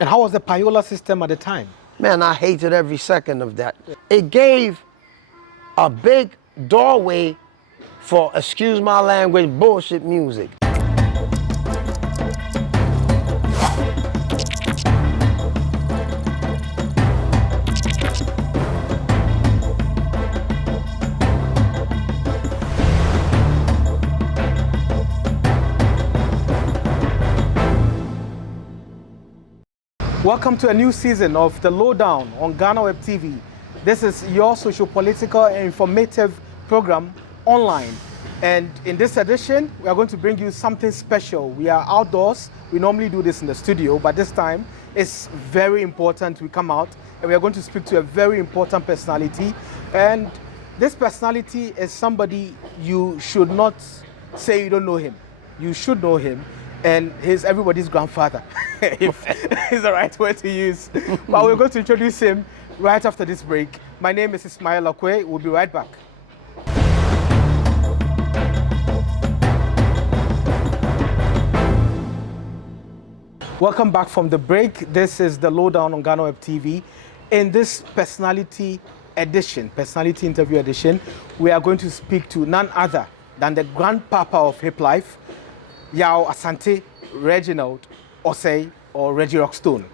And how was the payola system at the time? Man, I hated every second of that. It gave a big doorway for, excuse my language, bullshit music. Welcome to a new season of the Lowdown on GhanaWeb TV. This is your socio-political and informative program online. And in this edition, we are going to bring you something special. We are outdoors. We normally do this in the studio, but this time it's very important we come out and we are going to speak to a very important personality. And this personality is somebody you should not say you don't know him. You should know him. And he's everybody's grandfather, if it's the right word to use. But we're going to introduce him right after this break. My name is Ismail Akwei. We'll be right back. Welcome back from the break. This is the Lowdown on GhanaWeb TV. In this personality edition, personality interview edition, we are going to speak to none other than the grandpapa of Hiplife, Yao Asante, Reginald Osei, or Reggie Rockstone.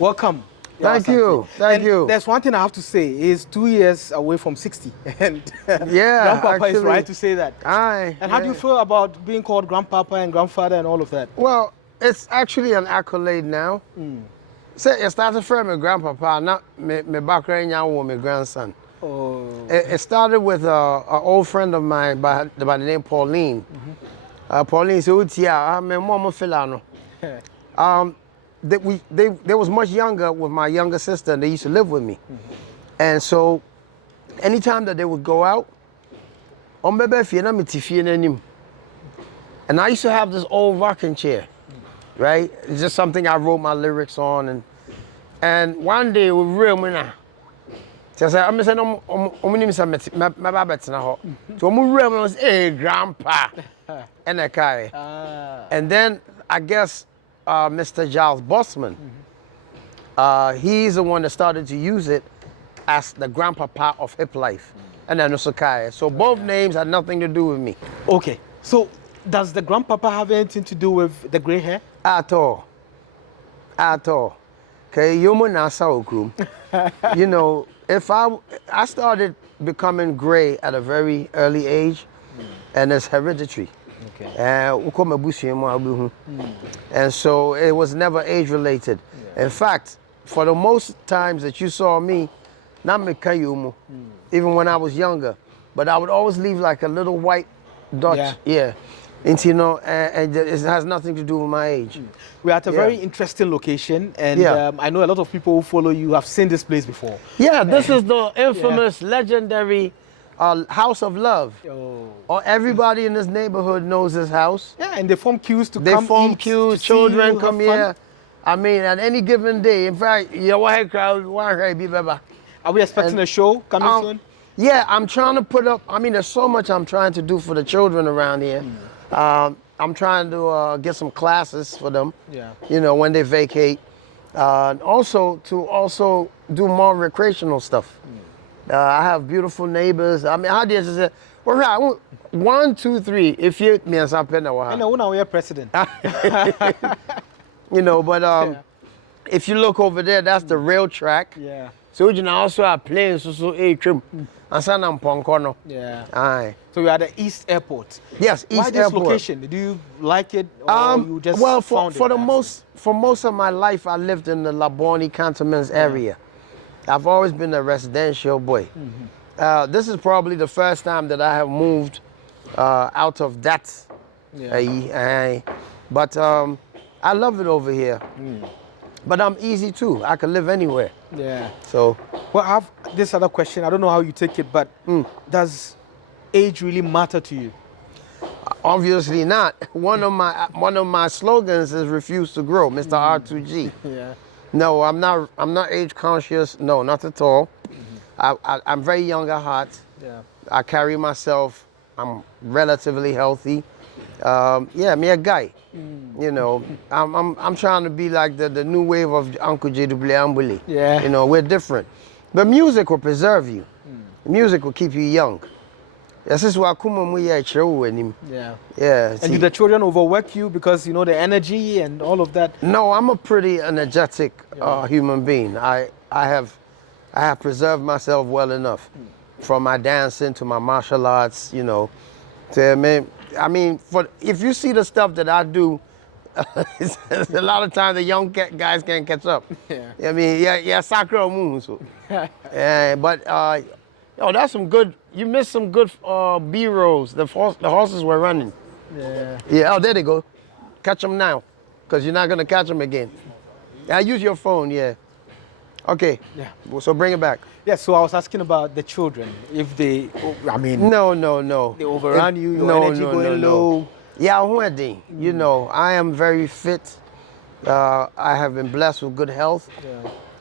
Welcome. Thank you. Thank you. There's one thing I have to say. He's 2 years away from 60. And yeah, grandpapa actually, is right to say that. Aye. And how do you feel about being called grandpapa and grandfather and all of that? Well, it's actually an accolade now. So it started from my grandpapa, not my background now with my grandson. Oh. It started with an old friend of mine by the name Pauline. Pauline said, "Yeah, my mama Filano." They was much younger with my younger sister, and they used to live with me. And so, anytime that they would go out, and I used to have this old rocking chair, right? It's just something I wrote my lyrics on, and one day we real man. So I said, I'm saying, my baby's now. So I'm real man was, hey, grandpa. And then I guess Mr. Giles Bossman, he's the one that started to use it as the grandpapa of Hiplife. And then also Kai. So both names had nothing to do with me. Okay. So does the grandpapa have anything to do with the gray hair? At all. At all. Okay, you know, if I started becoming gray at a very early age, and it's hereditary. Okay. And so it was never age related. Yeah. In fact, for the most times that you saw me, even when I was younger, but I would always leave like a little white dot. Yeah. And you know, and it has nothing to do with my age. We're at a very interesting location, and I know a lot of people who follow you have seen this place before. Yeah, this is the infamous, legendary House of Love. Or everybody in this neighborhood knows this house. Yeah, and they form queues to come. They form queues. Children come here. I mean, at any given day. In fact, crowd. Are we expecting a show coming soon? Yeah, I'm trying to put up. I mean, there's so much I'm trying to do for the children around here. I'm trying to get some classes for them. Yeah. You know, when they vacate. Also to do more recreational stuff. I have beautiful neighbors. I mean, how do you say? Well, right, 1, 2, 3. If you me and something, I know now we're president. You know, but if you look over there, that's the rail track. Yeah. So you know also a plane, so a trim, and San Poncono. Yeah. Aye. So we are at the East Airport. Yes, East Why this Airport. Location? Do you like it, or you just well, found for most of my life, I lived in the Labone Cantonments area. I've always been a residential boy. This is probably the first time that I have moved out of that. But I love it over here. But I'm easy too. I can live anywhere. Yeah. So. Well, I have this other question. I don't know how you take it, but does age really matter to you? Obviously not. One of my slogans is "Refuse to Grow," Mr. R2G. Yeah. No, I'm not age conscious. No, not at all. I'm very young at heart. Yeah. I carry myself. I'm relatively healthy. Yeah, me a guy. You know, I'm trying to be like the new wave of Uncle J Ambuli. Yeah. You know, we're different. But music will preserve you. Music will keep you young. This is why Yeah. Yeah. And do the children overwork you because, you know, the energy and all of that? No, I'm a pretty energetic human being. I have preserved myself well enough, from my dancing to my martial arts. You know, I mean, if you see the stuff that I do, a lot of times the young guys can't catch up. Yeah. I mean, yeah, Sakura Moon. So. But that's some good. You missed some good B-rolls. The horses were running. Yeah. Yeah. Oh, there they go. Catch them now, because you're not gonna catch them again. I use your phone. Yeah. Okay. Yeah. So bring it back. Yeah. So I was asking about the children. If they, I mean, no. they overrun you. Your energy going low. Yeah, you know, I am very fit. I have been blessed with good health.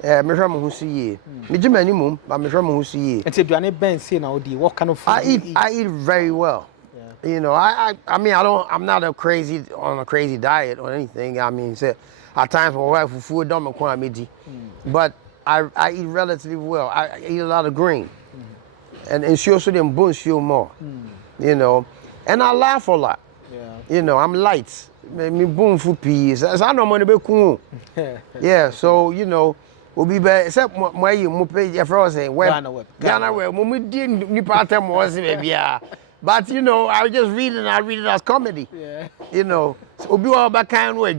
Yeah. Me hwɛ mo ho si yie. Me gye m'ani mum, but me hwɛ mo ho si yie. And say, do you Ben say now? What kind of food I eat very well. Yeah. You know, I mean, I'm not on a crazy diet or anything. I mean, say, at times my wife will food don't make me, but I eat relatively well. I eat a lot of green, and she also didn't boost you more. You know, and I laugh a lot. Yeah. You know, I'm light. Me boom for peas. As I know money be cool. Yeah, so you know, we'll be back. Except my you pay your friends saying GhanaWeb. When we didn't ni part time was maybe but you know, I just read it as comedy. Yeah. You know, so we'll be all back kind way.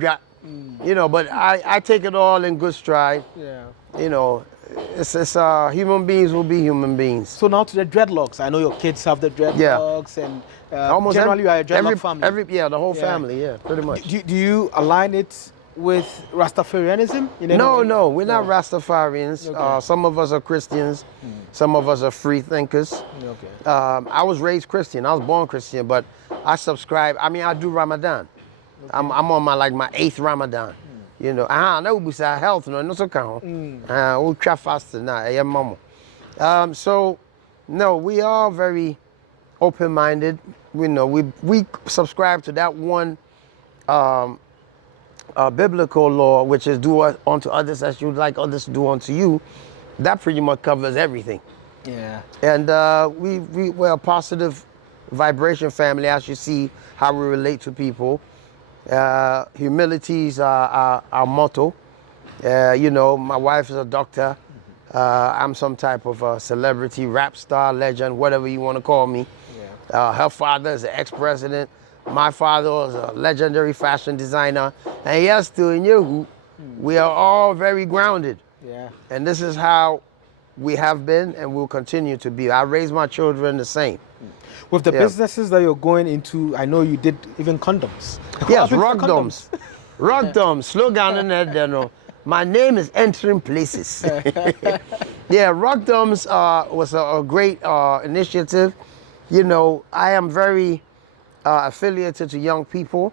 You know, but I take it all in good stride. Yeah. You know, it's human beings will be human beings. So now to the dreadlocks. I know your kids have the dreadlocks, and almost generally you are a dreadlock family. The whole family, yeah, pretty much. Do you align it with Rastafarianism? No, we're not Rastafarians. Okay. Some of us are Christians. Some of us are free thinkers. Okay. I was raised Christian. I was born Christian, but I subscribe. I mean, I do Ramadan. Okay. I'm on my 8th Ramadan. You know, that would be health. No, so count. We'll try faster now. Yeah, mama. So, no, we are very open-minded. You know, we subscribe to that one biblical law, which is do unto others as you'd like others to do unto you. That pretty much covers everything. Yeah. And we're a positive vibration family, as you see how we relate to people. Humility is our motto. You know, my wife is a doctor. I'm some type of a celebrity, rap star, legend, whatever you want to call me. Yeah. Her father is an ex-president. My father was a legendary fashion designer. And yes, we are all very grounded. Yeah. And this is how we have been and will continue to be. I raise my children the same. With the businesses that you're going into, I know you did even condoms. Yes, Rockdoms. Rockdoms. Slogan in there, no. My name is entering places. Yeah, Rockdoms was a great initiative. You know, I am very affiliated to young people,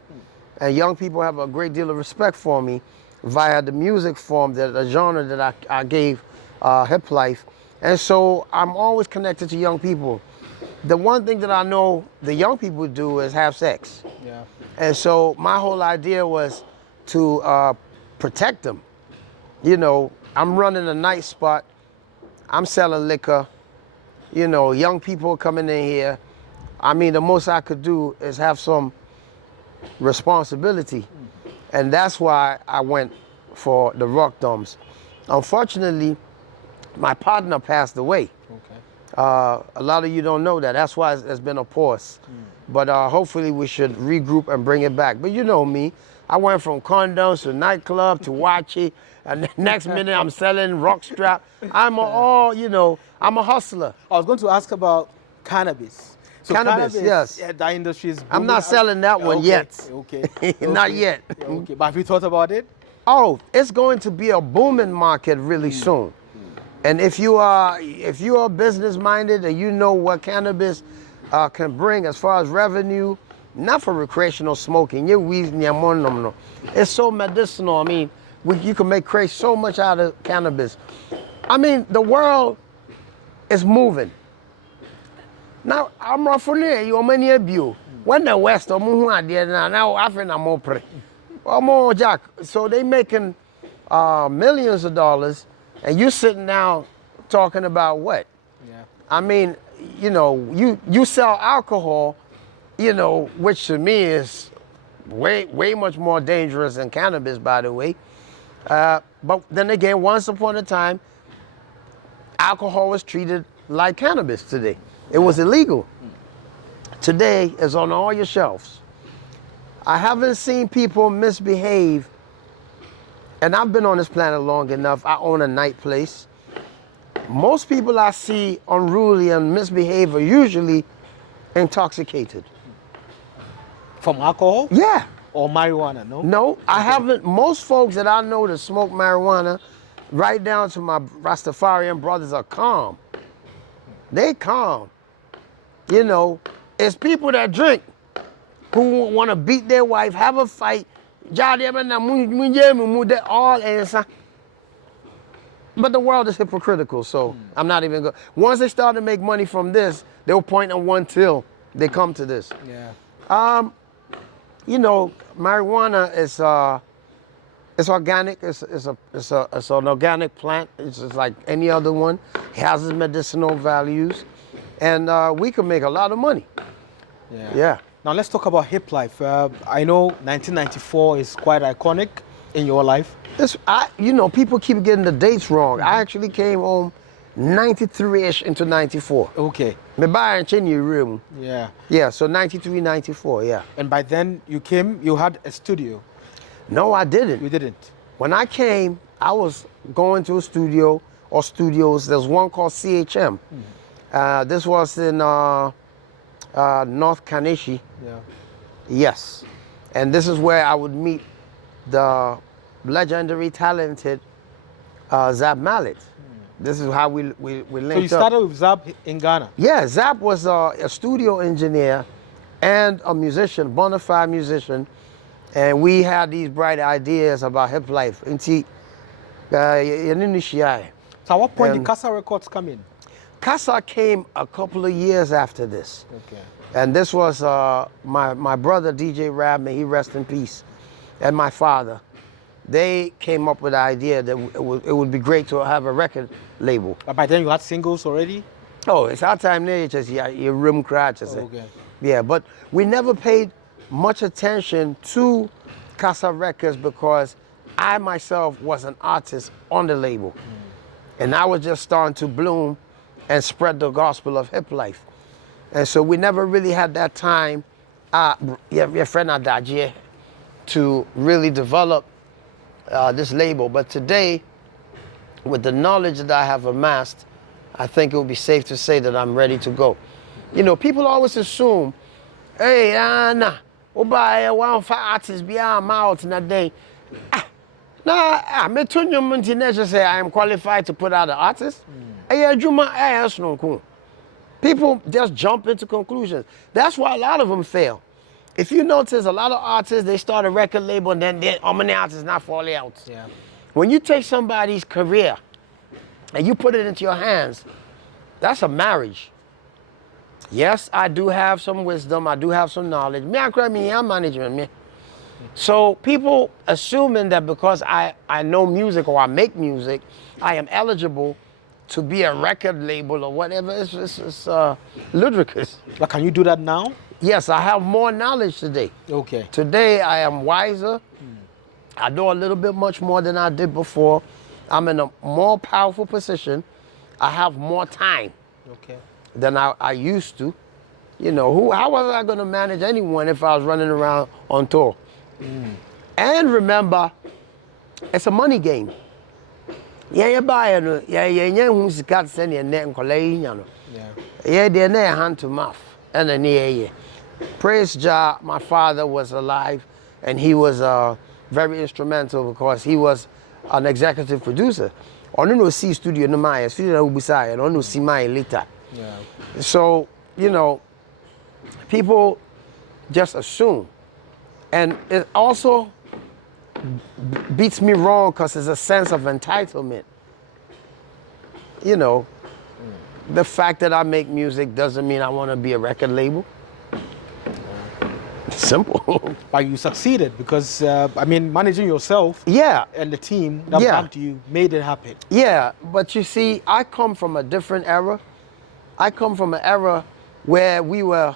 and young people have a great deal of respect for me via the music form, the genre that I gave Hiplife. And so I'm always connected to young people. The one thing that I know the young people do is have sex. Yeah. And so my whole idea was to protect them. You know, I'm running a night spot. I'm selling liquor. You know, young people coming in here. I mean, the most I could do is have some responsibility. And that's why I went for the Rockdoms. Unfortunately, my partner passed away. Okay. A lot of you don't know that. That's why there's been a pause. But hopefully we should regroup and bring it back. But you know me. I went from condoms to nightclub to watchy, and the next minute I'm selling rock strap. I'm a hustler. I was going to ask about cannabis. So cannabis, yes. Yeah, that industry is booming. I'm not selling that one yet. Okay. Not yet. Okay, but have you thought about it? Oh, it's going to be a booming market really soon. And if you are business minded and you know what cannabis can bring as far as revenue, not for recreational smoking. It's so medicinal. I mean, you can make so much out of cannabis. I mean, the world is moving. Now, I'm not for you. When the West, now Africa more pre. More Jack. So they making millions of dollars, and you sitting down talking about what? Yeah. I mean, you know, you sell alcohol, you know, which to me is way much more dangerous than cannabis, by the way. But then again, once upon a time, alcohol was treated like cannabis today. It was illegal. Today, it's on all your shelves. I haven't seen people misbehave, and I've been on this planet long enough. I own a night place. Most people I see unruly and misbehave are usually intoxicated. From alcohol? Yeah. Or marijuana, no? No, I haven't. Most folks that I know that smoke marijuana, right down to my Rastafarian brothers, are calm. They calm. You know, it's people that drink who want to beat their wife, have a fight, all answer. But the world is hypocritical, so I'm not even going. Once they start to make money from this, they'll point on one till they come to this. Yeah. You know, marijuana is it's organic. It's an organic plant. It's just like any other one. It has its medicinal values, and we can make a lot of money. Yeah. Now let's talk about Hiplife. I know 1994 is quite iconic in your life. You know, people keep getting the dates wrong. I actually came home 93-ish into 94. Okay. Me buy and change your room. Yeah. Yeah, so 93, 94, yeah. And by then you came, you had a studio. No, I didn't. You didn't? When I came, I was going to a studio or studios. There's one called CHM. This was in North Kanishi. Yeah. Yes. And this is where I would meet the legendary, talented Zab Mallet. This is how we linked up. So you started with Zab in Ghana? Yeah, Zab was a studio engineer and a musician, bona fide musician. And we had these bright ideas about Hiplife. So at what point did Casa Records come in? Casa came a couple of years after this. Okay. And this was my brother, DJ Rab, may he rest in peace, and my father. They came up with the idea that it would be great to have a record label. But by then you had singles already? Oh, it's our time there, just your room crowd. Okay. Yeah, but we never paid much attention to Casa Records because I myself was an artist on the label. And I was just starting to bloom and spread the gospel of Hiplife. And so we never really had that time, your friend Adaje, to really develop this label. But today, with the knowledge that I have amassed, I think it would be safe to say that I'm ready to go. You know, people always assume, hey, nah, one for artists beyond mouth in a day. Me say I am qualified to put out an artist. People just jump into conclusions. That's why a lot of them fail. If you notice, a lot of artists, they start a record label and then how many artists not falling out. Yeah. When you take somebody's career and you put it into your hands, that's a marriage. Yes, I do have some wisdom, I do have some knowledge. I'm management. So people assuming that because I know music or I make music, I am eligible to be a record label or whatever, it's ludicrous. But can you do that now? Yes, I have more knowledge today. Okay. Today I am wiser. I know a little bit much more than I did before. I'm in a more powerful position. I have more time than I used to. You know, how was I going to manage anyone if I was running around on tour? And remember, it's a money game. You buy it, who's got sending a net and collect, they're hand to mouth. And then, praise Jah, my father was alive and he was very instrumental because he was an executive producer. I don't see studio no my studio beside, I don't see my later. Yeah. So, you know, people just assume. And it also beats me wrong because there's a sense of entitlement. You know, the fact that I make music doesn't mean I want to be a record label. Simple. But you succeeded because, I mean, managing yourself Yeah. and the team that backed you made it happen. Yeah, but you see, I come from a different era. I come from an era where we were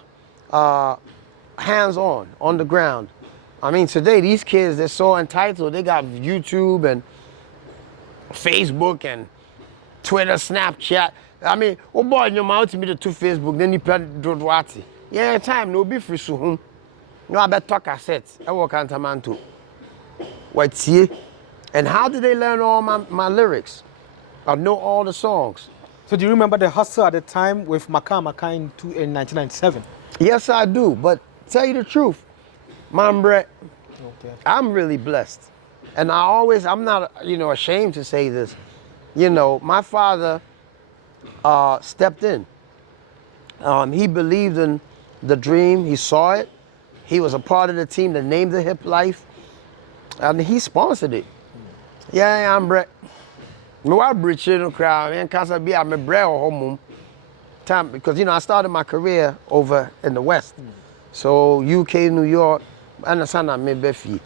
hands-on, on the ground. I mean, today, these kids, they're so entitled. They got YouTube and Facebook and Twitter, Snapchat. I mean, oh boy, your mouth to me to Facebook, then you do what? Yeah, time, no be free soon. No, I bet talk assets. I work on Tamanto. What's here? And how did they learn all my lyrics? I know all the songs. So do you remember the hustle at the time with Maka in 1997? Yes, I do. But tell you the truth, Mambre, I'm really blessed. And I'm not, ashamed to say this. My father stepped in. He believed in the dream. He saw it. He was a part of the team that named the Hiplife. And he sponsored it. Yeah, I'm Brett. No, I bridge in the crowd, and because I'm a bread or home time because I started my career over in the West, so UK, New York, and so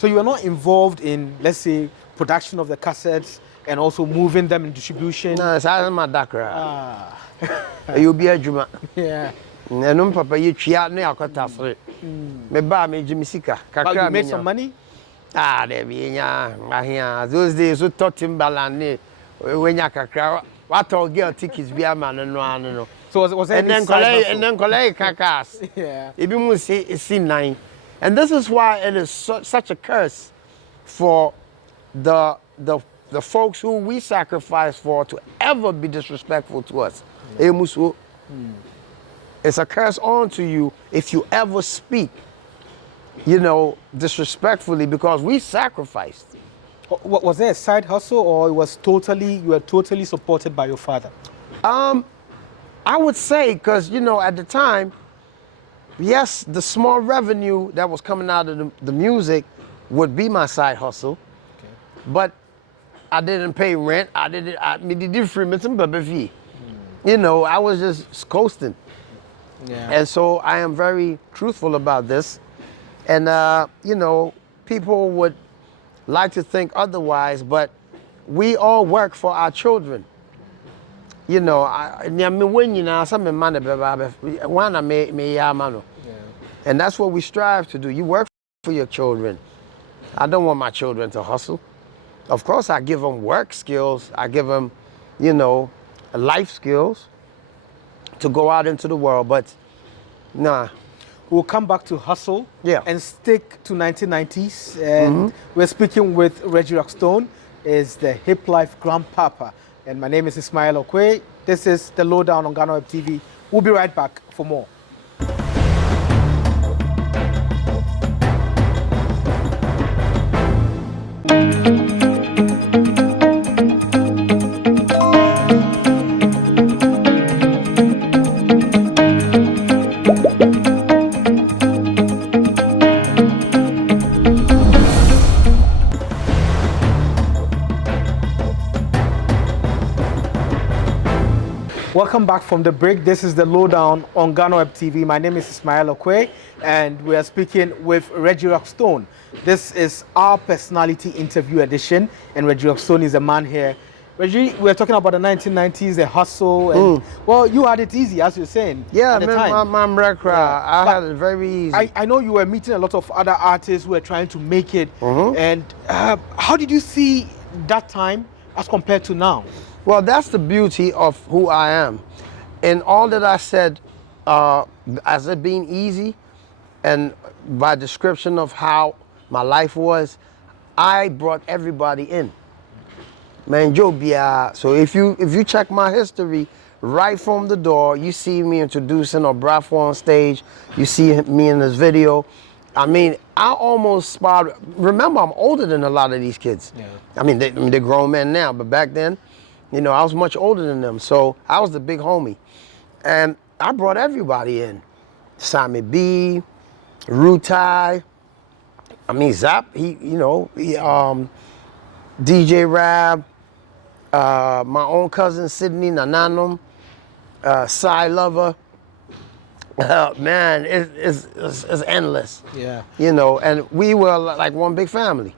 you were not involved in, let's say, production of the cassettes and also moving them in distribution. No, it's my Dakar. You'll be a Juma. Yeah. And papa, you tried me. I got that. Me buy me Jimmy Sika. But you made some money. There be those days we taught Timbaland. When you kakra, what all girl tickets be a man no. So was there and then collect kakas. Yeah. It be say it's 9. And this is why it is such a curse for the folks who we sacrifice for to ever be disrespectful to us. It's a curse onto you if you ever speak, disrespectfully because we sacrificed. Was there a side hustle or you were totally supported by your father? I would say, because, at the time, yes, the small revenue that was coming out of the music would be my side hustle. Okay. But I didn't pay rent. I did I was just coasting. Yeah. And so I am very truthful about this. And, people would like to think otherwise, but we all work for our children. And that's what we strive to do. You work for your children. I don't want my children to hustle. Of course, I give them work skills. I give them, life skills to go out into the world, but nah. We'll come back to hustle and stick to 1990s. And we're speaking with Reggie Rockstone, is the Hiplife Grandpapa. And my name is Ismail Akwei. This is the Lowdown on GhanaWeb TV. We'll be right back for more. Welcome back from the break. This is the Lowdown on GhanaWeb TV. My name is Ismail Akwei, and we are speaking with Reggie Rockstone. This is our personality interview edition, and Reggie Rockstone is the man here. Reggie, we are talking about the 1990s, the hustle, and well, you had it easy, as you're saying. Yeah, at the time. I had it very easy. I know you were meeting a lot of other artists who were trying to make it, and how did you see that time as compared to now? Well, that's the beauty of who I am. And all that I said, as it being easy, and by description of how my life was, I brought everybody in. Man, Jobia. So if you check my history, right from the door, you see me introducing Obrafo on stage. You see me in this video. I mean, I almost spotted. Remember, I'm older than a lot of these kids. Yeah. I mean, they're grown men now, but back then, I was much older than them. So I was the big homie. And I brought everybody in. Sammy B, Rutai, Zap, DJ Rab, my own cousin Sydney Nananum, Cy Lover, Man, it's endless. Yeah. You know, and we were like one big family.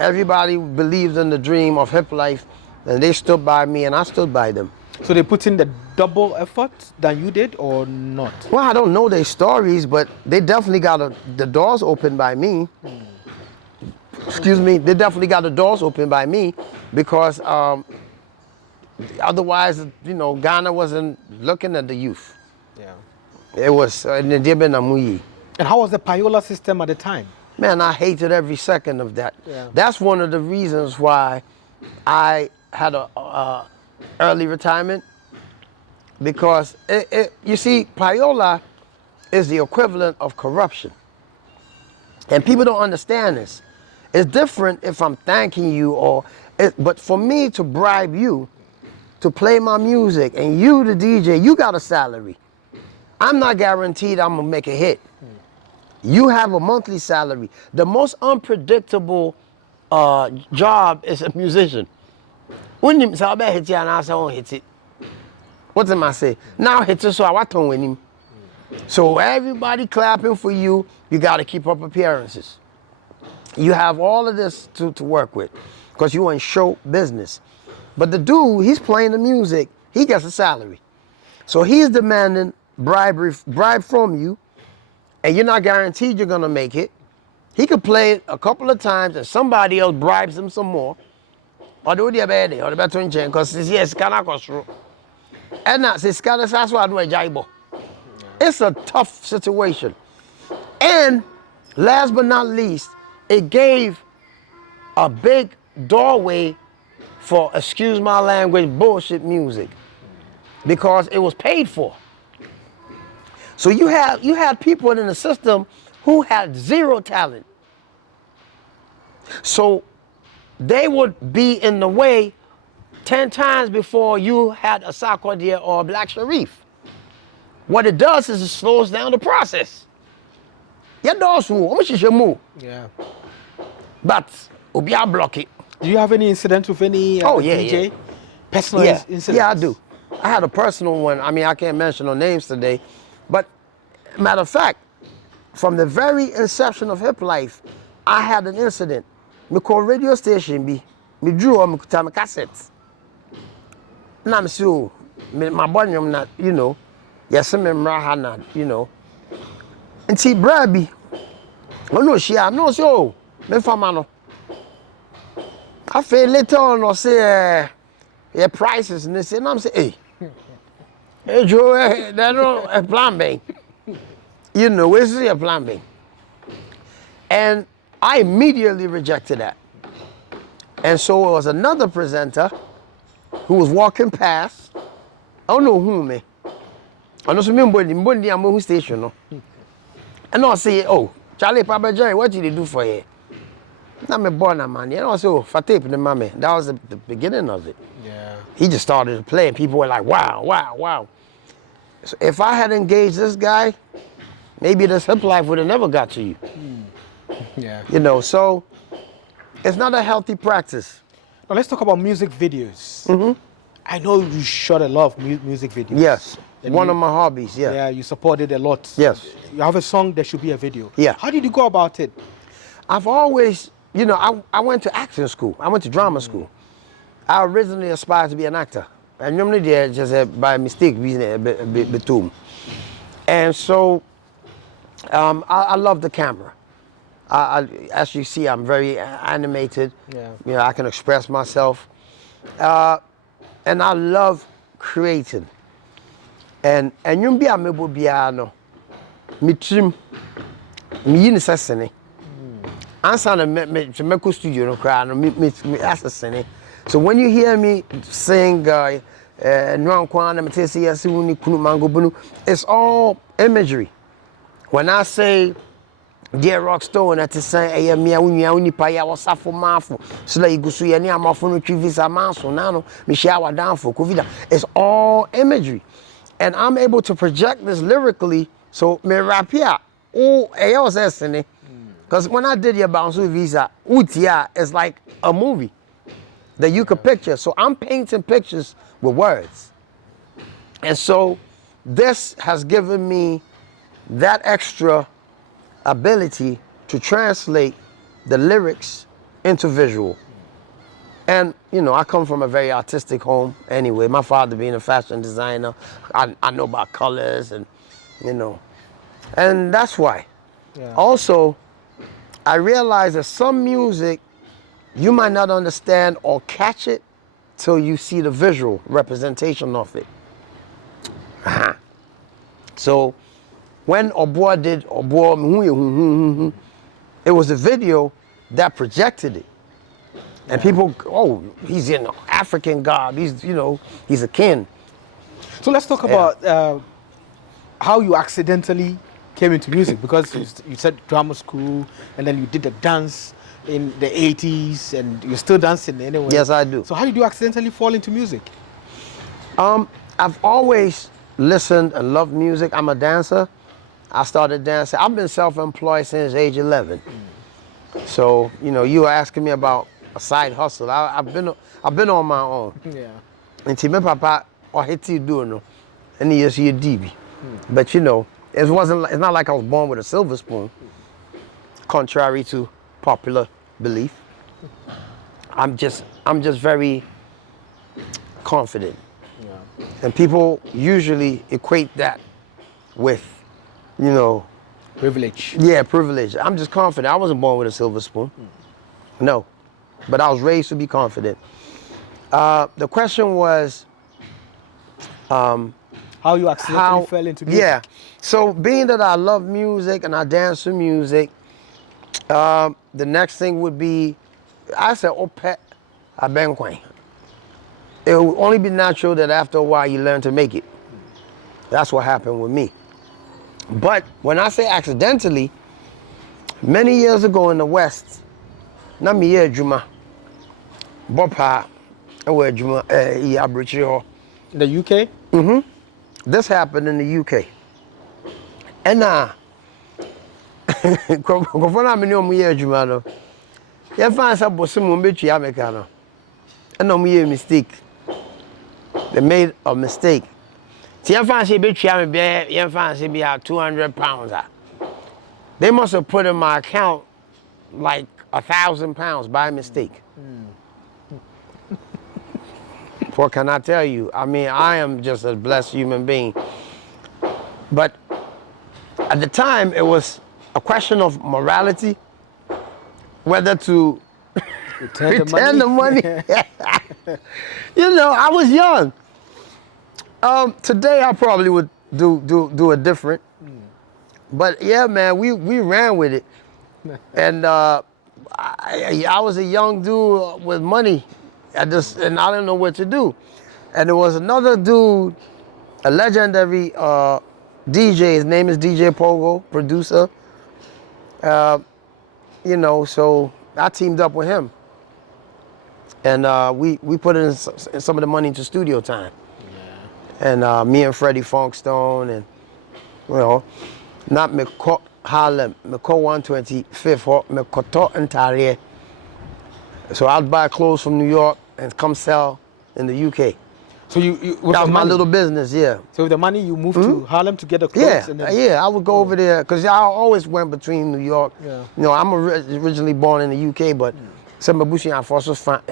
Everybody believed in the dream of Hiplife, and they stood by me, and I stood by them. So they put in the double effort than you did, or not? Well, I don't know their stories, but they definitely got the doors open by me. Excuse me, they definitely got the doors open by me because otherwise, you know, Ghana wasn't looking at the youth. Yeah. It was And how was the payola system at the time? Man, I hated every second of that. Yeah. That's one of the reasons why I had a early retirement, because you see, payola is the equivalent of corruption. And people don't understand this. It's different if I'm thanking you but for me to bribe you to play my music and you, the DJ, you got a salary. I'm not guaranteed I'm gonna make a hit. You have a monthly salary. The most unpredictable job is a musician. When you hit and I say, hit it. What am I say? Now hit it, so I want to win him. So everybody clapping for you, you got to keep up appearances. You have all of this to work with because you in show business. But the dude, he's playing the music, he gets a salary. So he's demanding bribe from you, and you're not guaranteed you're gonna make it. He could play it a couple of times and somebody else bribes him some more. Or do the bad or the better in chain, because yes, cannot control. And that's why I do a jaibo. It's a tough situation. And last but not least, it gave a big doorway for, excuse my language, bullshit music, because it was paid for. So you had people in the system who had zero talent. So they would be in the way 10 times before you had a Sarkodie or a Black Sharif. What it does is it slows down the process. Yeah. But Obia block it. Do you have any incident with any DJ? Yeah. Personal incidents? Yeah, I do. I had a personal one. I mean, I can't mention no names today. But matter of fact, from the very inception of Hiplife, I had an incident. Me call radio station me drew on me cassettes. Now me so my body not, you know, yes me mrahana, you know. And see Brabi, oh no I know so me famano. I feel later on or say yeah prices and they say, and I'm say, hey Joe, that's not a plan B. You know, it's a plan B. And I immediately rejected that. And so it was another presenter who was walking past. I don't know who me. I know some Mbundi Amu station. No? And I say, oh, Charlie Papa Jerry, what did you do for you? Now me born a man. You know, so for tape the mommy. That was the beginning of it. Yeah. He just started to play and people were like, wow, wow, wow. So if I had engaged this guy, maybe this Hiplife would have never got to you. Yeah. You know, so it's not a healthy practice. Now let's talk about music videos. I know you shot a lot of music videos. Yes, and one of my hobbies, yeah. Yeah, you supported a lot. Yes. You have a song, there should be a video. Yeah. How did you go about it? I've always, you know, I went to acting school. I went to drama school. I originally aspired to be an actor. And normally there just by mistake, being and so I love the camera. As you see, I'm very animated. Yeah. You know, I can express myself. And I love creating. And you be a mebo biano. Me trim. Me yin sesene. Ansa na me studio no cry no me asesene. So when you hear me sing Nwankwo na me tese yesi woni kunu mango bunu, it's all imagery. When I say Dear Rockstone, that is saying, I am uni paya was safo mafo. So like you see any amafo visa maso nano, Michelle down for COVID. It's all imagery. And I'm able to project this lyrically. So me rap here. Oh, I because when I did your bounce visa, Utia is like a movie that you could picture. So I'm painting pictures with words. And so this has given me that extra ability to translate the lyrics into visual. And, you know, I come from a very artistic home anyway. My father being a fashion designer, I know about colors and, you know, and that's why. Yeah. Also, I realize that some music, you might not understand or catch it till you see the visual representation of it. So, when Oboa did Oboa, it was a video that projected it. And people, oh, he's an African god. He's, you know, he's a king. So let's talk about how you accidentally came into music, because you said drama school, and then you did a dance in the 80s, and you're still dancing anyway. Yes, I do. So how did you accidentally fall into music? I've always listened and loved music. I'm a dancer. I started dancing. I've been self-employed since age 11. So, you know, you were asking me about a side hustle. I've been on my own. Yeah. And my papa or hit you doing no, and he is here DB. But you know, it's not like I was born with a silver spoon. Contrary to popular belief, I'm just very confident. Yeah. And people usually equate that with, you know, Privilege. yeah, privilege. I'm just confident. I wasn't born with a silver spoon. No. But I was raised to be confident. The question was How you accidentally fell into music. Yeah. So being that I love music and I dance to music, the next thing would be, I said, Opet Abenkwan. It would only be natural that after a while you learn to make it. That's what happened with me. But when I say accidentally, many years ago in the West, na me ye adwuma bopa ewe adwuma abrichiri ho. In the UK? This happened in the UK. And ko na me no mu ye adwuma no. Ye fa sa bosom mo betua America no. And no mu ye mistake. They made a mistake. See, ye fa say betua me be ye fa say be £200. They must have put in my account like £1,000 by mistake. What can I tell you? I mean, I am just a blessed human being. But at the time, it was a question of morality, whether to return the money. You know, I was young. Today, I probably would do it different. But yeah, man, we ran with it. And I was a young dude with money, and I didn't know what to do. And there was another dude, a legendary DJ. His name is DJ Pogo, producer. You know, so I teamed up with him, and we put in some of the money into studio time. Yeah. And me and Freddie Funkstone, and you know, not me. Harlem, me call 125th, me koto entire. So I'd buy clothes from New York and come sell in the UK. So you that was my little business, yeah. So with the money you moved to Harlem to get the clothes? Yeah, and then... yeah, I would go over there, because I always went between New York. Yeah. You know, I'm originally born in the UK, but some Mabushi and Forces fan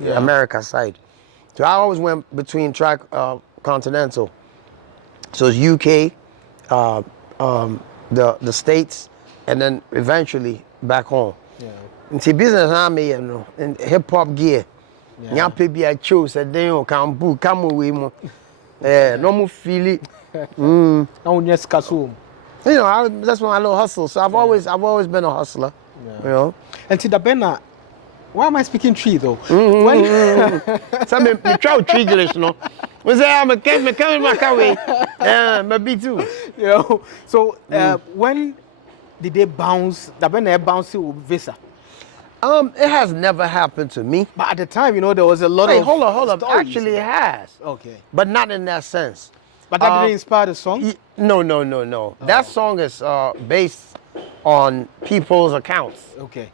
America side. So I always went between continental. So it's UK, the States, and then eventually back home. Yeah. And see, business army, you know, and hip hop gear. Yeah. People I chose that they don't come away more. No more feel it. No just kasum. You know, that's my little hustle. So I've always been a hustler. Yeah. You know. And to the Bena, why am I speaking tree though? So me try tree English, no. We say I'm coming my way. Yeah, maybe too. You know. So when did they bounce? The Bena bounce with visa. It has never happened to me. But at the time, you know, there was a lot of hold on. stories. Actually, it has. Okay. But not in that sense. But that didn't inspire the song? No. Oh. That song is based on people's accounts. Okay.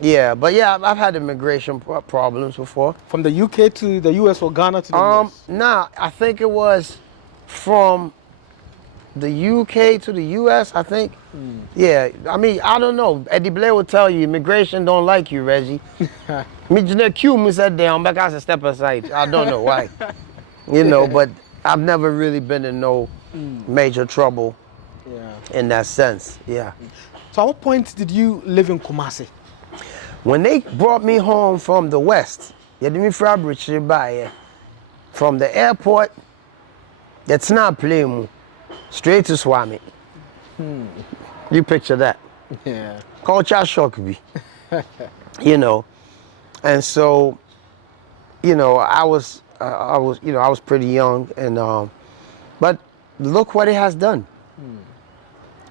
Yeah, but yeah, I've had immigration problems before. From the UK to the US or Ghana to the US? Nah, I think it was from the UK to the US, I think. Yeah, I mean, I don't know. Eddie Blair will tell you, immigration don't like you, Reggie. Me just cue me said down, back I said step aside. I don't know why. You know, but I've never really been in no major trouble in that sense. Yeah. So at what point did you live in Kumasi? When they brought me home from the West, from the airport, that's not playing straight to Swami. You picture that. Yeah. Culture shock me. You know. And so, you know, I was pretty young, and but look what it has done.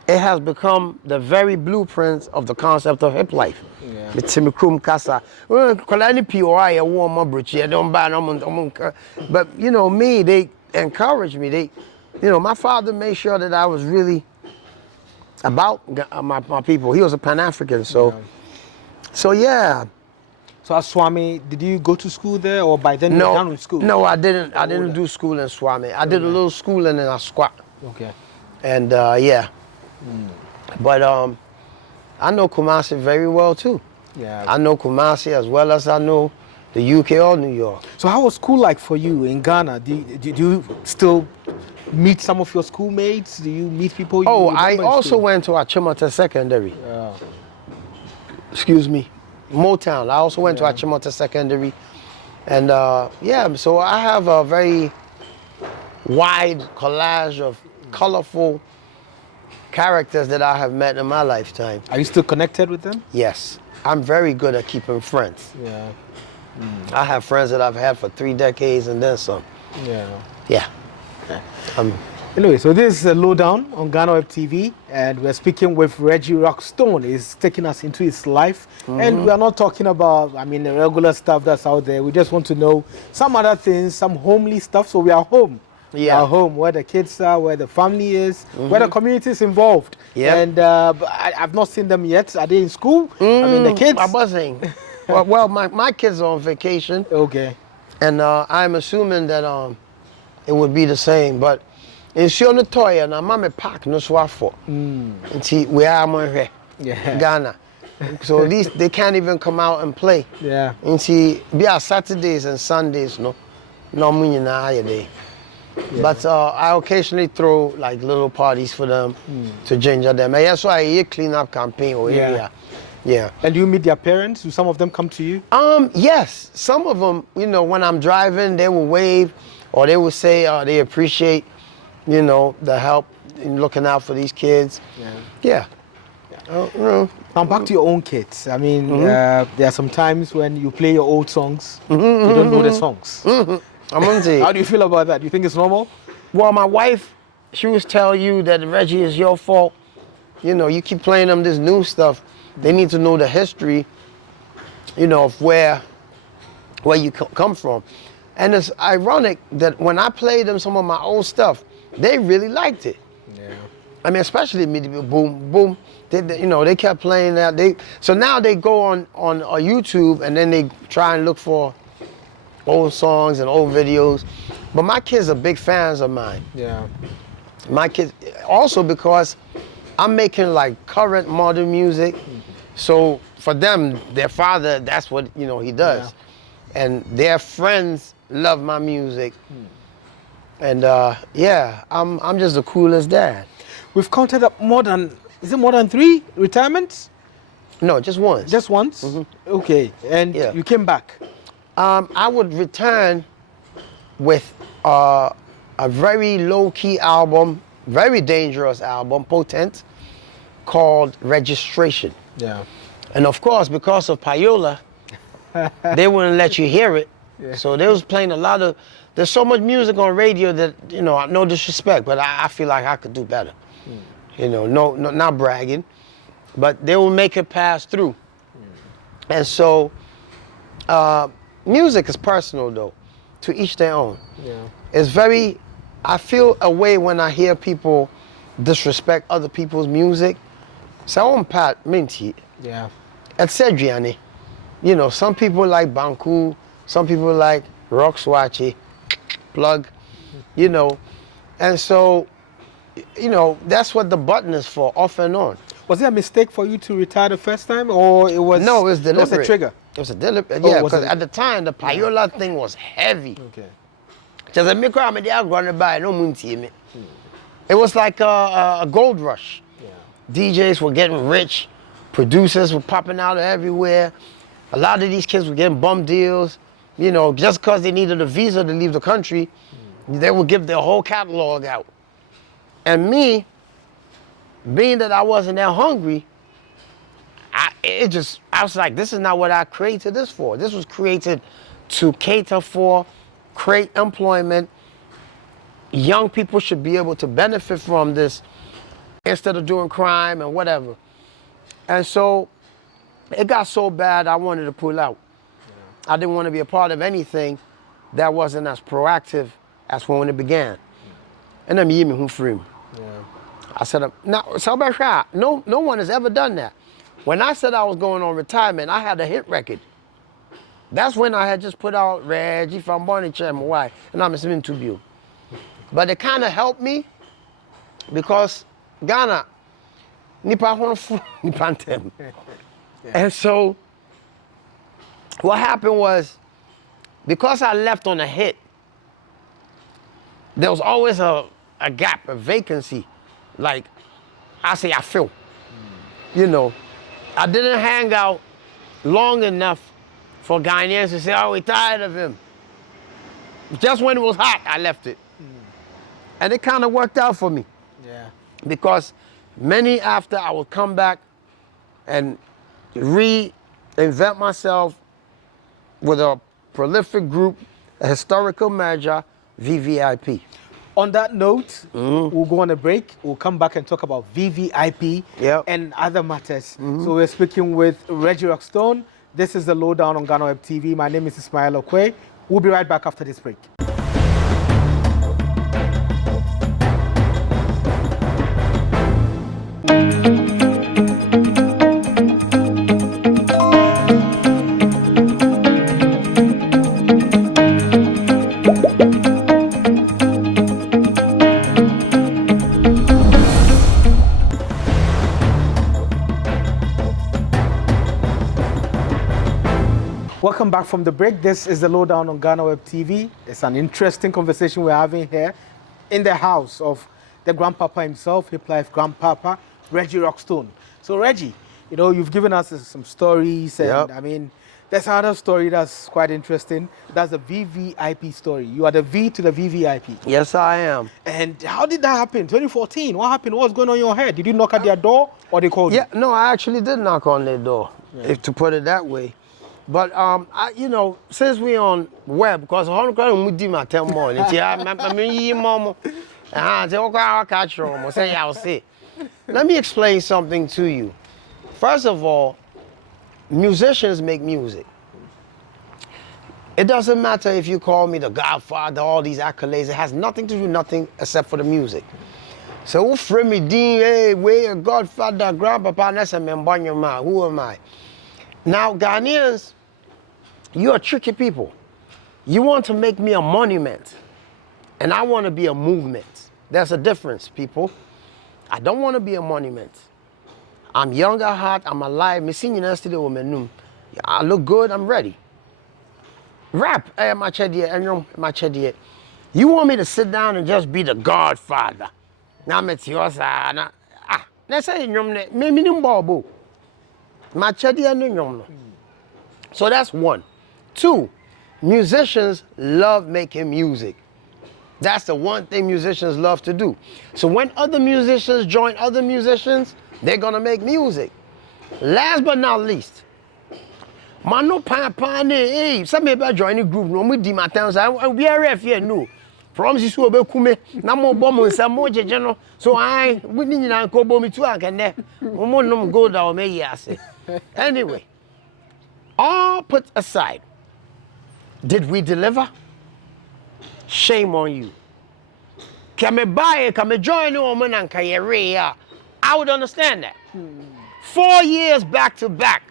It has become the very blueprint of the concept of hip life. But you know me, they encouraged me. They, you know, my father made sure that I was really about my people. He was a Pan-African, so yeah. So at Swami, did you go to school there, or by then you were done with school? No, I didn't. I didn't do school in Swami. I did a little schooling in Asquat. Okay. And yeah. But I know Kumasi very well too. Yeah. I know Kumasi as well as I know the UK or New York. So how was school like for you in Ghana? Do you still meet some of your schoolmates? Do you meet people you remember I in also school? went to Achimota Secondary. Yeah. Excuse me. Motown. I also went to Achimota Secondary. And yeah, so I have a very wide collage of colorful characters that I have met in my lifetime. Are you still connected with them? Yes. I'm very good at keeping friends. Yeah. I have friends that I've had for 3 decades and then some. Yeah. Yeah. Anyway, so this is a Lowdown on GhanaWeb TV, and we're speaking with Reggie Rockstone. He's taking us into his life, and we are not talking about, I mean, the regular stuff that's out there. We just want to know some other things, some homely stuff, so we are home. Yeah. We are home, where the kids are, where the family is, where the community is involved. Yeah. And I've not seen them yet. Are they in school? I mean, the kids? I wasn't. well, my kids are on vacation. Okay. And I'm assuming that it would be the same, but in Toya, na mama park no swafo. See, we are here, Ghana. So these they can't even come out and play. Yeah. And see, be our Saturdays and Sundays, no money na day. But I occasionally throw like little parties for them to ginger them. And that's why a clean up campaign over here. Yeah. And do you meet their parents? Do some of them come to you? Yes. Some of them, you know, when I'm driving, they will wave, or they will say they appreciate, you know, the help in looking out for these kids. Yeah. Now back to your own kids. I mean, there are some times when you play your old songs, you don't know the songs. How do you feel about that? Do you think it's normal? Well, my wife, she was tell you that Reggie is your fault. You know, you keep playing them this new stuff. They need to know the history, you know, of where you come from. And it's ironic that when I played them some of my old stuff, they really liked it. Yeah. I mean, especially Boom Boom. They, you know, they kept playing that. So now they go on YouTube and then they try and look for old songs and old videos. But my kids are big fans of mine. Yeah. My kids, also because I'm making like current modern music. So for them, their father, that's what, you know, he does. Yeah. And their friends love my music. And yeah, I'm just the coolest dad. We've counted up more than 3 retirements? No, just once. Just once? Okay. And you came back? I would return with a very low-key album, very dangerous album, potent, called Registration. Yeah. And of course, because of Payola, they wouldn't let you hear it. Yeah. So they was playing a lot of, there's so much music on radio that, you know, no disrespect, but I feel like I could do better. You know, no, not bragging, but they will make it pass through. And so, music is personal though, to each their own. Yeah. It's very, I feel a way when I hear people disrespect other people's music. So on Pat Minty. Yeah. At Cedriani, you know, some people like Banku, some people like Rock Swatchy, Plug, you know. And so you know, that's what the button is for, off and on. Was it a mistake for you to retire the first time, or it was? No, it was deliberate. It was a trigger. It was a deliberate. Oh, Yeah, because at the time the payola thing was heavy. Okay. Just a micro, I'm running by no munti. It was like a gold rush. Yeah. DJs were getting rich, producers were popping out everywhere. A lot of these kids were getting bum deals. You know, just because they needed a visa to leave the country, they would give their whole catalog out. And me, being that I wasn't that hungry, I was like, this is not what I created this for. This was created to cater for, create employment. Young people should be able to benefit from this instead of doing crime and whatever. And so it got so bad I wanted to pull out. Yeah. I didn't want to be a part of anything that wasn't as proactive as when it began. And then me free. I said, no one has ever done that. When I said I was going on retirement, I had a hit record. That's when I had just put out Reggie from Bonnie Chairman, why? And I'm listening to you. But it kind of helped me because Ghana, and so what happened was, because I left on a hit, there was always a gap, a vacancy. Like, I feel. You know, I didn't hang out long enough for Ghanaians to say, oh, we're tired of him. Just when it was hot, I left it. And it kind of worked out for me. Yeah. Because many after I would come back and reinvent myself with a prolific group, a historical merger, VVIP. On that note, we'll go on a break. We'll come back and talk about VVIP and other matters. So we're speaking with Reggie Rockstone. This is the Lowdown on GhanaWeb TV. My name is Ismail Akwei. We'll be right back after this break. Welcome back from the break. This is the Lowdown on GhanaWeb TV. It's an interesting conversation we're having here in the house of the grandpapa himself, Hiplife Grandpapa, Reggie Rockstone. So Reggie, you know, you've given us some stories, and I mean, there's another story that's quite interesting. That's the VVIP story. You are the V to the VVIP. Yes, I am. And how did that happen? 2014, what happened? What was going on in your head? Did you knock at their door or they called you? Yeah, no, I actually did knock on their door, if to put it that way. But you know, since we on web, because I do my 10 more. Let me explain something to you. First of all, musicians make music. It doesn't matter if you call me the Godfather, all these accolades. It has nothing to do nothing except for the music. So who frame me, Dean? Hey, we a Godfather, Grandpapa, that's a man. Who am I? Now, Ghanaians, you are tricky people. You want to make me a monument, and I want to be a movement. There's a difference, people. I don't want to be a monument. I'm young at heart, I'm alive. I look good, I'm ready. Rap, you want me to sit down and just be the Godfather? Now I'm at your side. Let's say, so that's one. Two, musicians love making music. That's the one thing musicians love to do. So when other musicians join other musicians, they're gonna make music. Last but not least, Mano hey, some people join the group, no me di matans, I be a ref here, no. Promise you be kume, na mo bomb and some more general. So we need to go me to I can there. No go down me yes. Anyway, all put aside, did we deliver? Shame on you. Can me buy it, can me join the woman and can you I would understand that. 4 years back to back.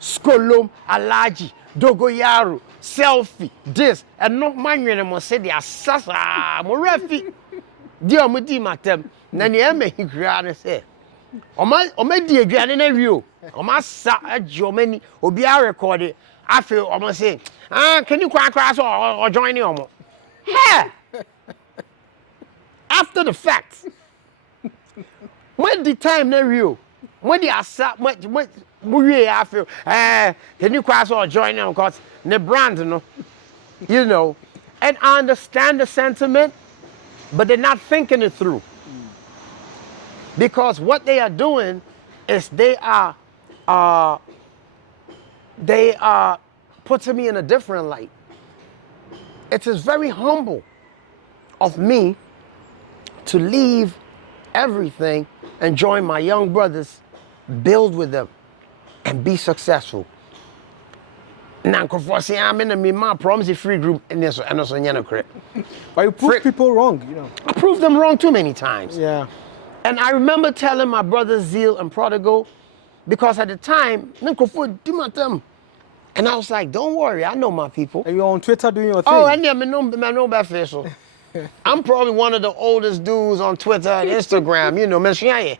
Skolom, Alaji, Dogoyaru, selfie, this, and no man you must say the assassin, Morefi. Dear Mudi Matem, Nanyame, he cried and said, O my dear Granny Review, O my sa at Jomani, or be I recorded. I feel almost saying, can you crack or join you? Yeah. After the fact, when the time they review, when the asap, when I feel, can you cross or join them? Because the brand, you know, and I understand the sentiment, but they're not thinking it through. Because what they are doing is they are putting me in a different light. It is very humble of me to leave everything and join my young brothers, build with them, and be successful. Now, I'm in my promise free group and this and also But you prove people wrong, you know. I proved them wrong too many times. Yeah. And I remember telling my brothers Zeal and Prodigal, because at the time, and I was like, don't worry, I know my people. And you're on Twitter doing your thing. Oh, I never know about facial. I'm probably one of the oldest dudes on Twitter and Instagram, you know, Mr.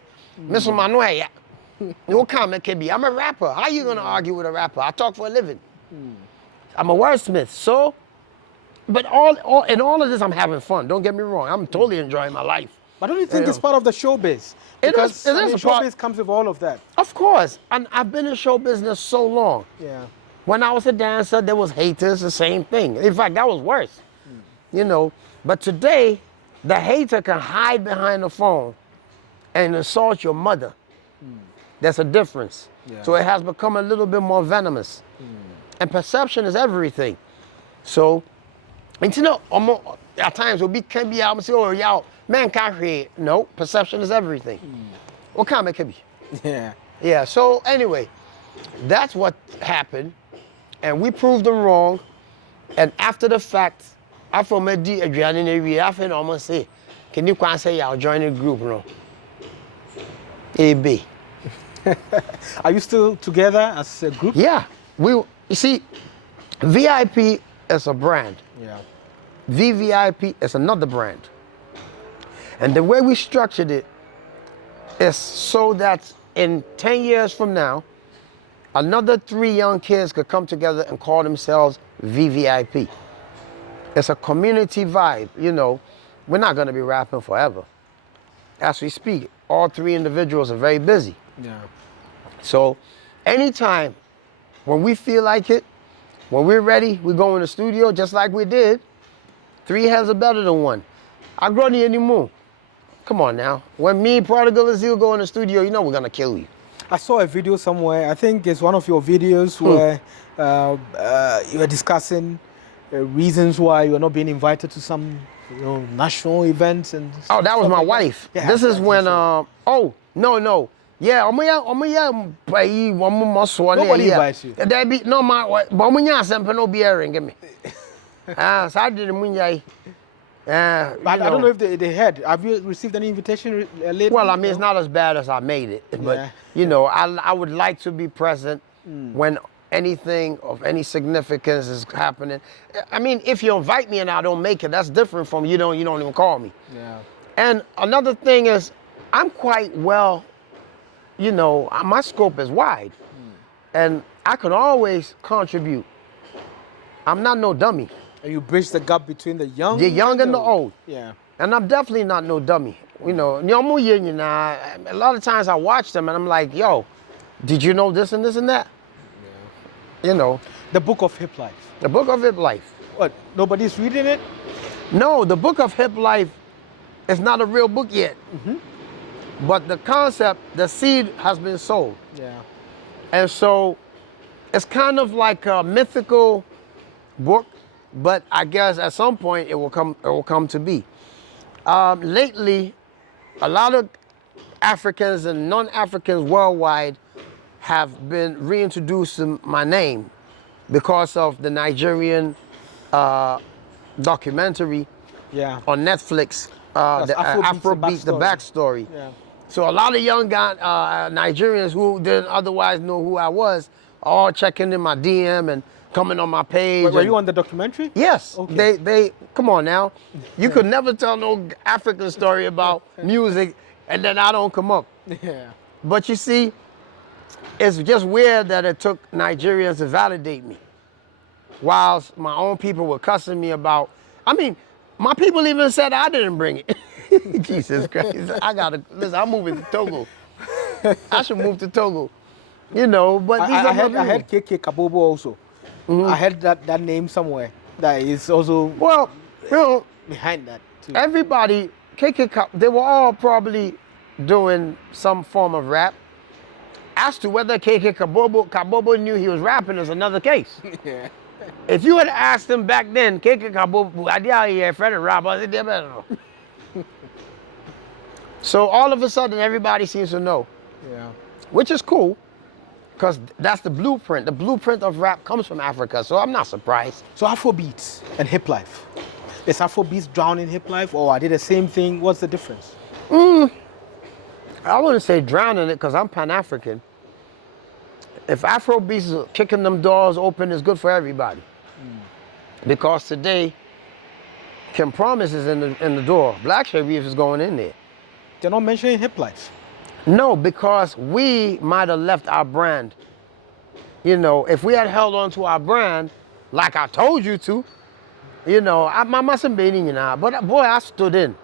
Manuel. No comment can be. I'm a rapper. How you gonna argue with a rapper? I talk for a living. I'm a wordsmith. So, but in all of this, I'm having fun. Don't get me wrong. I'm totally enjoying my life. But don't you think it's part of the showbiz? Because showbiz comes with all of that. Of course. And I've been in show business so long. Yeah. When I was a dancer, there was haters, the same thing. In fact, that was worse. You know, but today, the hater can hide behind the phone and insult your mother. There's a difference. Yeah. So it has become a little bit more venomous. And perception is everything. So, and you know, at times we can be out and say, oh, y'all, man can't hear. No, perception is everything. What kind of can be? Yeah. Yeah, so anyway, that's what happened. And we proved them wrong. And after the fact, I from a D Adrian in area, I feel almost say, can you say I'll join a group, no? AB. Are you still together as a group? Yeah. You see, VIP is a brand. Yeah. VVIP is another brand. And the way we structured it is so that in 10 years from now, another 3 young kids could come together and call themselves VVIP. It's a community vibe, you know. We're not gonna be rapping forever. As we speak, all 3 individuals are very busy. Yeah. So anytime when we feel like it, when we're ready, we go in the studio just like we did. 3 heads are better than 1. I grow the anymore. Come on now. When me, Prodigal, and Zeal go in the studio, you know we're gonna kill you. I saw a video somewhere. I think it's one of your videos where you were discussing reasons why you're not being invited to some, you know, national events and. Oh, that was my wife. Yeah, this is when. Oh no. Yeah, nobody invites you. There be no my, but no beer and give me. So I did the but I don't know if they had. Have you received any invitation lately? Well, I mean, it's not as bad as I made it, but you know, I would like to be present when anything of any significance is happening. I mean, if you invite me and I don't make it, that's different from you don't even call me. Yeah. And another thing is, I'm quite well, you know, my scope is wide, and I can always contribute. I'm not no dummy. And you bridge the gap between the young and the old. Yeah. And I'm definitely not no dummy. You know, a lot of times I watch them and I'm like, yo, did you know this and this and that? Yeah. You know. The Book of Hiplife. The Book of Hiplife. What, nobody's reading it? No, the Book of Hiplife is not a real book yet. But the concept, the seed has been sold. Yeah. And so it's kind of like a mythical book, but I guess at some point it will come to be. Lately, a lot of Africans and non-Africans worldwide have been reintroducing my name because of the Nigerian documentary on Netflix, the Afrobeat, the backstory. Yeah. So a lot of young Nigerians who didn't otherwise know who I was, all checking in my DM and coming on my page. Were you on the documentary? Yes. Okay. They come on now. You could never tell no African story about music and then I don't come up. Yeah. But you see, it's just weird that it took Nigerians to validate me. Whilst my own people were cussing me about, I mean, my people even said I didn't bring it. Jesus Christ. Listen, I'm moving to Togo. I should move to Togo. You know, but I had KK Kabobo also. I had that name somewhere. That is also well, you know, behind that too. Everybody, they were all probably doing some form of rap. As to whether KK Kabobo knew he was rapping is another case. Yeah. If you had asked him back then, KK Kabobo, I did friend of rap, I said, I don't know. So all of a sudden, everybody seems to know. Yeah. Which is cool, because that's the blueprint. The blueprint of rap comes from Africa, so I'm not surprised. So Afrobeats and Hiplife. Is Afrobeats drowning Hiplife, or are they the same thing? What's the difference? I wouldn't say drowning it, because I'm Pan-African. If Afrobeats is kicking them doors open, it's good for everybody. Because today, Kim Promise is in the door. Black Sharif is going in there. They're not mentioning Hiplife. No, because we might have left our brand. You know, if we had held on to our brand, like I told you to, you know, I mustn't be in, you know, but boy, I stood in.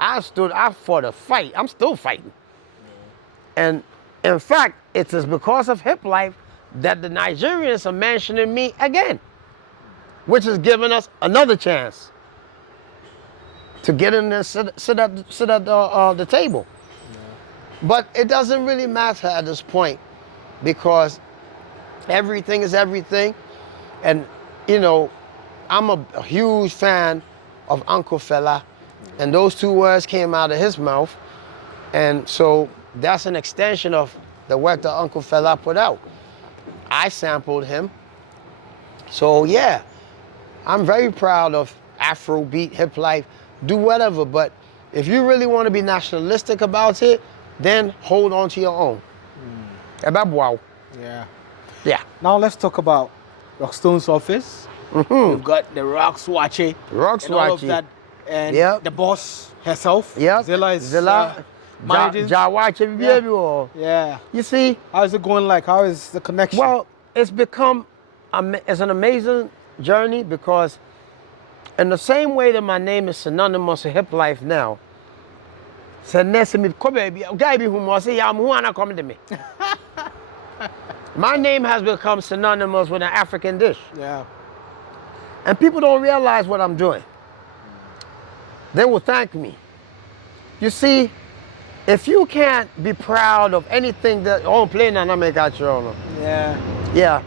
I fought a fight. I'm still fighting. And in fact, it is because of Hiplife that the Nigerians are mentioning me again, which is giving us another chance to get in there, sit at the table. But it doesn't really matter at this point because everything is everything. And, you know, I'm a huge fan of Uncle Fela. And those two words came out of his mouth. And so that's an extension of the work that Uncle Fela put out. I sampled him. So, yeah, I'm very proud of Afrobeat, Hiplife, do whatever. But if you really want to be nationalistic about it, then hold on to your own. Wow. Yeah. Yeah. Now let's talk about Rockstone's office. We've got the Rockswatchy. And all of that. And the boss herself. Yeah. Zilla managing. Yeah. You see? How is it going like? How is the connection? Well, it's become, it's an amazing journey because in the same way that my name is synonymous with Hiplife now, my name has become synonymous with an African dish. Yeah. And people don't realize what I'm doing. They will thank me. You see, if you can't be proud of anything that Yeah.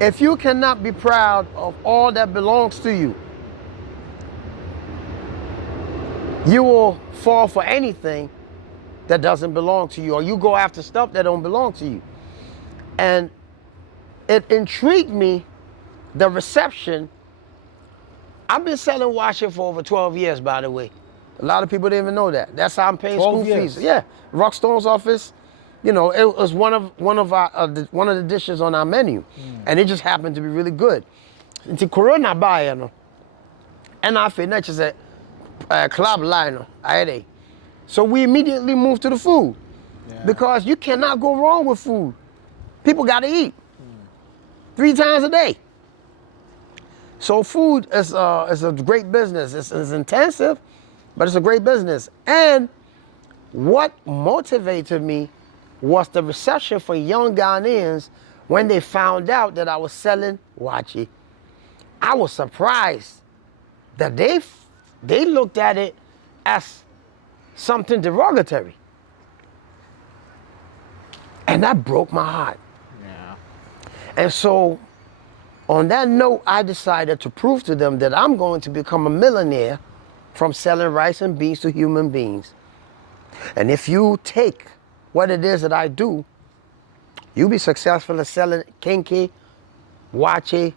If you cannot be proud of all that belongs to you, you will fall for anything that doesn't belong to you, or you go after stuff that don't belong to you. And it intrigued me, the reception. I've been selling watches for over 12 years, by the way. A lot of people didn't even know that. That's how I'm paying school fees. Yeah, Rockstone's office, you know, it was one of the dishes on our menu, and it just happened to be really good. It's Corona buy, you know, and I feel that just a club line, so we immediately moved to the food because you cannot go wrong with food. People got to eat 3 times a day. So food is a great business. It's intensive, but it's a great business. And what motivated me was the reception for young Ghanaians when they found out that I was selling wachi. I was surprised that they looked at it as something derogatory. And that broke my heart. Yeah. And so, on that note, I decided to prove to them that I'm going to become a millionaire from selling rice and beans to human beings. And if you take what it is that I do, you'll be successful at selling kinky, wachi,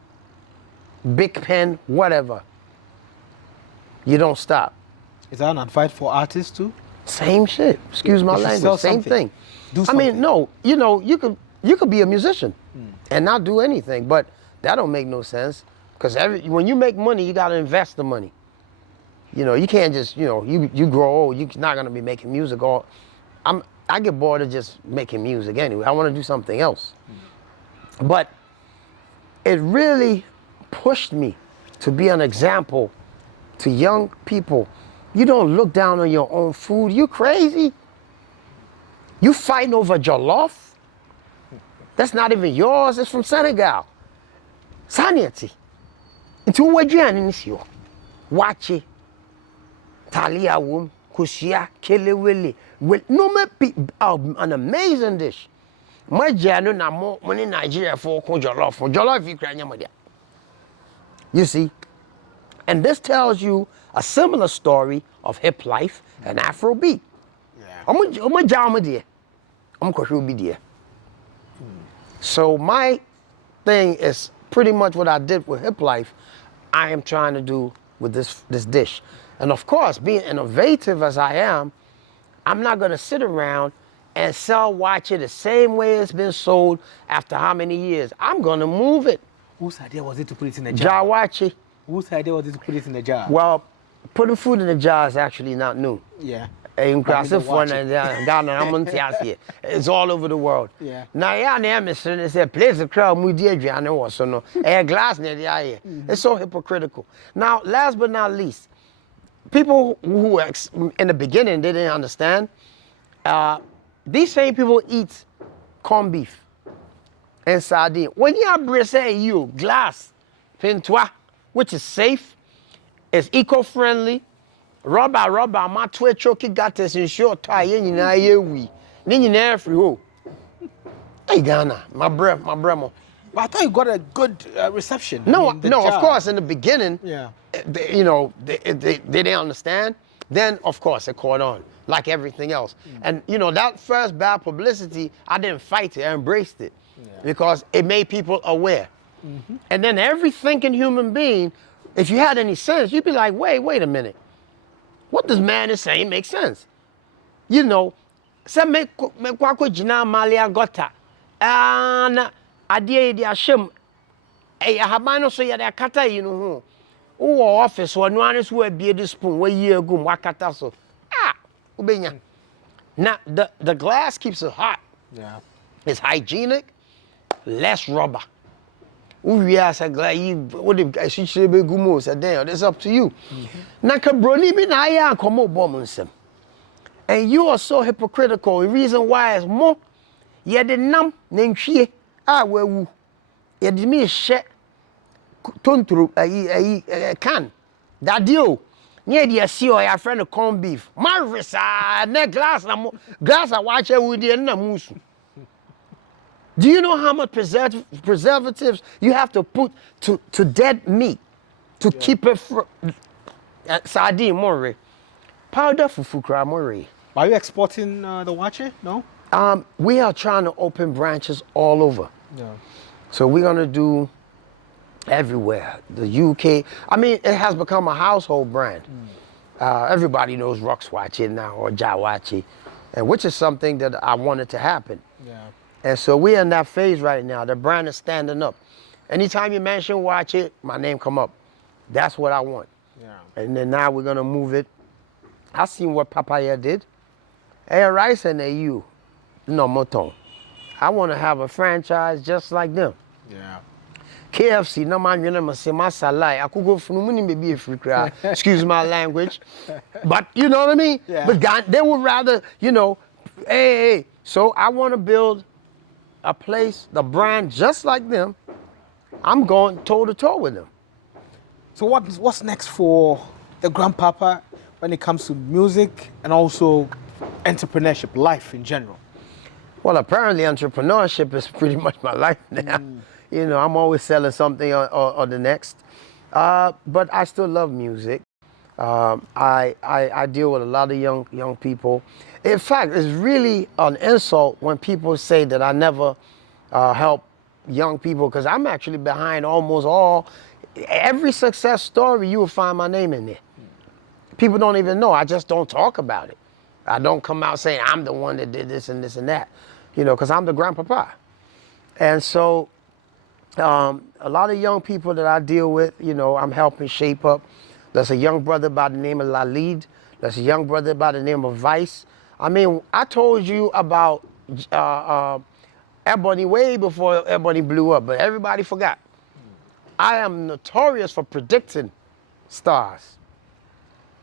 big pen, whatever. You don't stop. Is that an advice for artists too? Same shit. Excuse my language. Same thing. Do something. I mean, no. You know, you could be a musician. and not do anything. But that don't make no sense, because when you make money, you got to invest the money. You know, you can't just, you know, you grow old, you're not going to be making music all. I get bored of just making music anyway. I want to do something else. But it really pushed me to be an example to young people. You don't look down on your own food. You crazy? You fighting over jollof? That's not even yours. It's from Senegal. Saniati. Into wajian in this yo. Wachi. Talia wum. Kusia. Kelewele. No me an amazing dish. My jano na mo money Nigeria for jollof. For jollof you cry nyamadia. You see? And this tells you a similar story of hip life and Afrobeat. Yeah. So my thing is pretty much what I did with hip life, I am trying to do with this dish. And of course, being innovative as I am, I'm not gonna sit around and sell watch it the same way it's been sold after how many years. I'm gonna move it. Whose idea was it to put it in a jar? Jawachi. Whose idea was it to put it in a jar? Well, putting food in a jar is actually not new. Yeah. It's all over the world. Yeah. Now, it's a place of crowd, a glass near the eye. It's so hypocritical. Now, last but not least, people who in the beginning they didn't understand, these same people eat corned beef and sardine. When you say you glass, pintois, which is safe, it's eco-friendly, rubber, my twitch choky got this in short tie, you know, then you never free ho. Hey Ghana, my bremo. But I thought you got a good reception. No, of course, in the beginning, yeah, you know, they didn't understand. Then, of course, it caught on, like everything else. And, you know, that first bad publicity, I didn't fight it, I embraced it. Yeah. Because it made people aware. And then every thinking human being, if you had any sense, you'd be like, wait a minute. What this man is saying makes sense. You know, some make jina malia gota. And idea the ashim. I have no so ya da kata you know. Oh office or no one who be this spoon where year go wakata so. Ubenya. Now the glass keeps it hot. Yeah. It's hygienic, less rubber. Yes, I glad you what if I should be gumo said damn, it's up to you. Now Cabroni be na ya Nkommo Wo Ho. And you are so hypocritical. The reason why is more ye de nam nantwie wewu. Ye de me hye tontro can. That deal. Near the see or your friend corned beef. Marvisa na glass I watch it with the na musu. Do you know how much preservatives you have to put to dead meat to keep it sardine more? Powder fufu kra more. Are you exporting the wache? No? We are trying to open branches all over. Yeah. So we're gonna do everywhere. The UK. I mean, it has become a household brand. Everybody knows Roxwachi now or Jawachi, and which is something that I wanted to happen. Yeah. And so we're in that phase right now. The brand is standing up. Anytime you mention watch it, my name come up. That's what I want. Yeah. And then now we're gonna move it. I seen what Papaya did. Hey, Rice and you, no moton. I want to have a franchise just like them. Yeah. KFC, no man, you know, say masalai. I could go for no maybe a free cry. Excuse my language, but you know what I mean. Yeah. But they would rather, you know, hey. So I want to build a place, the brand just like them. I'm going toe to toe with them. So what's next for the Grandpapa when it comes to music and also entrepreneurship, life in general? Well, apparently entrepreneurship is pretty much my life now. You know, I'm always selling something or the next. But I still love music. I deal with a lot of young people. In fact, it's really an insult when people say that I never help young people, because I'm actually behind almost every success story. You will find my name in there. People don't even know. I just don't talk about it. I don't come out saying I'm the one that did this and this and that, you know, because I'm the grandpapa. And so a lot of young people that I deal with, you know, I'm helping shape up. There's a young brother by the name of Lalid. There's a young brother by the name of Vice. I mean, I told you about Ebony way before Ebony blew up, but everybody forgot. I am notorious for predicting stars.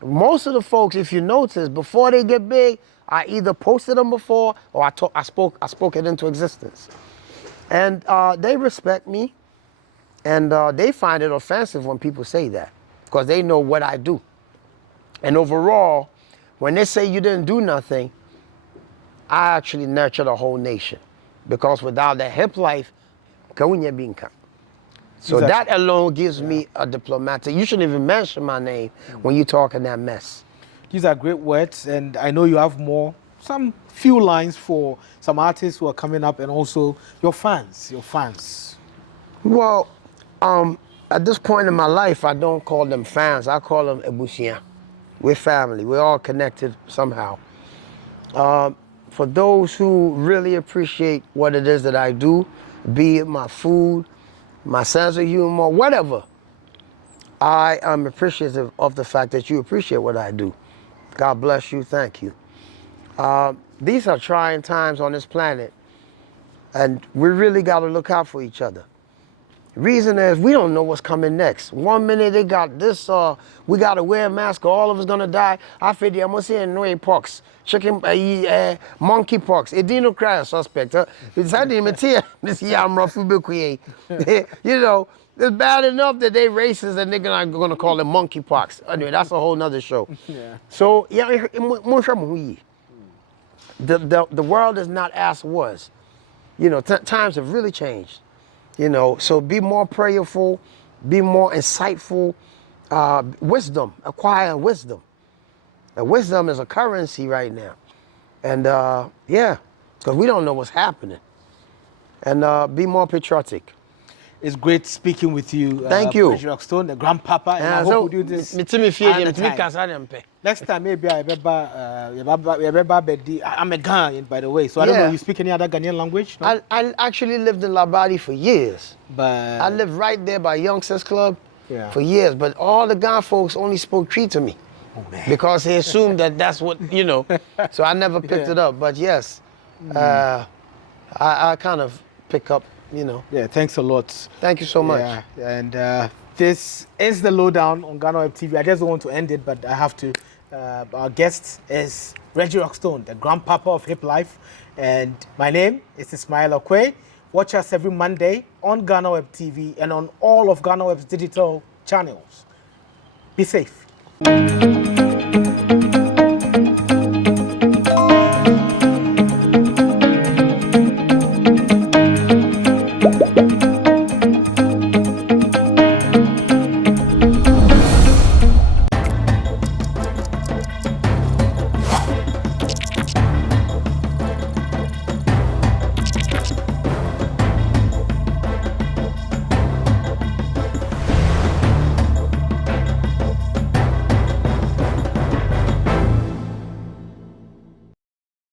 Most of the folks, if you notice, before they get big, I either posted them before or I spoke it into existence. And they respect me, and they find it offensive when people say that, because they know what I do. And overall, when they say you didn't do nothing, I actually nurture the whole nation, because without that Hiplife, kaunya binka. So that alone gives me a diplomatic. You shouldn't even mention my name when you're talking that mess. These are great words, and I know you have more, some few lines for some artists who are coming up, and also your fans, Well, at this point in my life, I don't call them fans. I call them ebusian. We're family. We're all connected somehow. For those who really appreciate what it is that I do, be it my food, my sense of humor, whatever, I am appreciative of the fact that you appreciate what I do. God bless you. Thank you. These are trying times on this planet, and we really got to look out for each other. Reason is we don't know what's coming next. 1 minute they got this, we got to wear a mask or all of us going to die. I feel I'm going to say no pox, chicken, monkey pox. It didn't cry a suspect. It's I didn't even this year I'm rough. You know, it's bad enough that they racist and they're going to call it monkey pox. Anyway, that's a whole nother show. Yeah. So, yeah, the world is not as it was. You know, times have really changed. You know, so be more prayerful, be more insightful, wisdom, acquire wisdom. And wisdom is a currency right now. And yeah, because we don't know what's happening. And be more patriotic. It's great speaking with you. Thank you. Reggie Rockstone, the grandpapa, and I hope we do this. Next time, maybe I'm a Ghanaian, by the way, so I don't know if you speak any other Ghanaian language? No? I actually lived in Labadi for years. But I lived right there by Youngsters Club for years, but all the Ghana folks only spoke Tree to me. Oh, man. Because they assumed that that's what, you know, so I never picked it up. But yes, I kind of pick up, you know. Yeah, thanks a lot. Thank you so much. Yeah, and this is the Lowdown on GhanaWeb TV. I just don't want to end it, but I have to. Our guest is Reggie Rockstone, the grandpapa of Hiplife, and my name is Ismail Akwei. Watch us every Monday on GhanaWeb TV and on all of GhanaWeb's digital channels. Be safe.